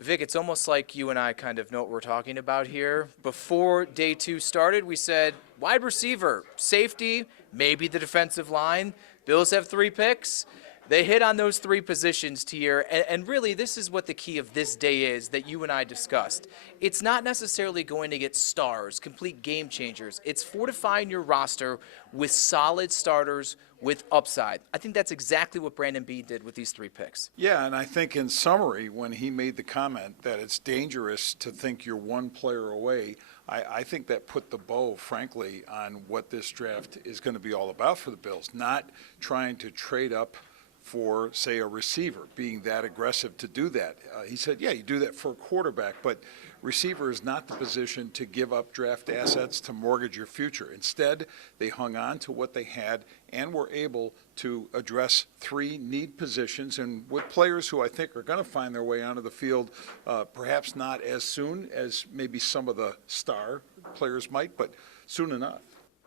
Vic, it's almost like you and I kind of know what we're talking about here. Before day 2 started, we said wide receiver, safety, maybe the defensive line. Bills have 3 picks. They hit on those 3 positions here, and really this is what the key of this day is that you and I discussed. It's not necessarily going to get stars, complete game changers. It's fortifying your roster with solid starters with upside. I think that's exactly what Brandon Beane did with these 3 picks. Yeah, and I think in summary, when he made the comment that it's dangerous to think you're one player away, I think that put the bow, frankly, on what this draft is going to be all about for the Bills, not trying to trade up for, say, a receiver, being that aggressive to do that. He said, yeah, you do that for a quarterback, but receiver is not the position to give up draft assets to mortgage your future. Instead, they hung on to what they had and were able to address 3 need positions, and with players who I think are going to find their way onto the field, perhaps not as soon as maybe some of the star players might, but soon enough.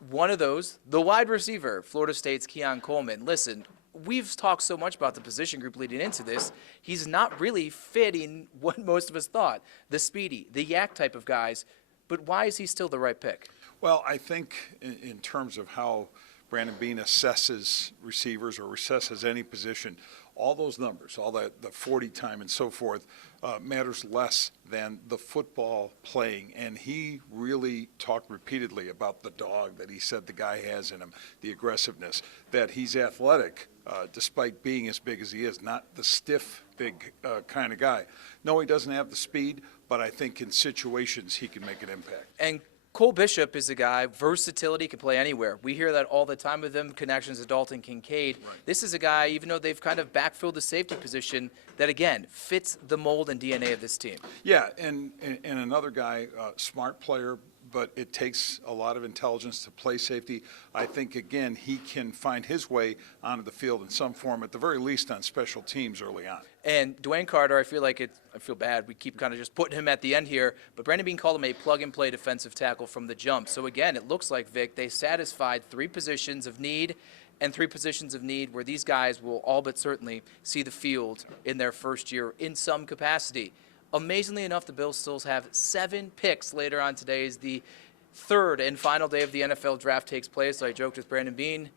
One of those, the wide receiver, Florida State's Keon Coleman. Listen, we've talked so much about the position group leading into this. He's not really fitting what most of us thought, the speedy, the yak type of guys. But why is he still the right pick? Well, I think in terms of how Brandon Beane assesses receivers or assesses any position, all those numbers, all the 40 time and so forth, matters less than the football playing. And he really talked repeatedly about the dog that he said the guy has in him, the aggressiveness, that he's athletic despite being as big as he is, not the stiff, big kind of guy. No, he doesn't have the speed, but I think in situations he can make an impact. And Cole Bishop is a guy, versatility, can play anywhere. We hear that all the time with them, connections to Dalton Kincaid. Right. This is a guy, even though they've kind of backfilled the safety position, that again fits the mold and DNA of this team. Yeah, and another guy, smart player, but it takes a lot of intelligence to play safety. I think, again, he can find his way onto the field in some form, at the very least on special teams early on. And Dwayne Carter, I feel bad. We keep kind of just putting him at the end here, but Brandon Beane called him a plug-and-play defensive tackle from the jump. So, again, it looks like, Vic, they satisfied 3 positions of need and 3 positions of need where these guys will all but certainly see the field in their first year in some capacity. Amazingly enough, the Bills still have 7 picks later on today as the 3rd and final day of the NFL draft takes place. So I joked with Brandon Beane,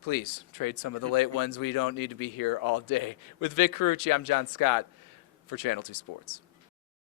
please trade some of the late ones. We don't need to be here all day. With Vic Carucci, I'm John Scott for Channel 2 Sports.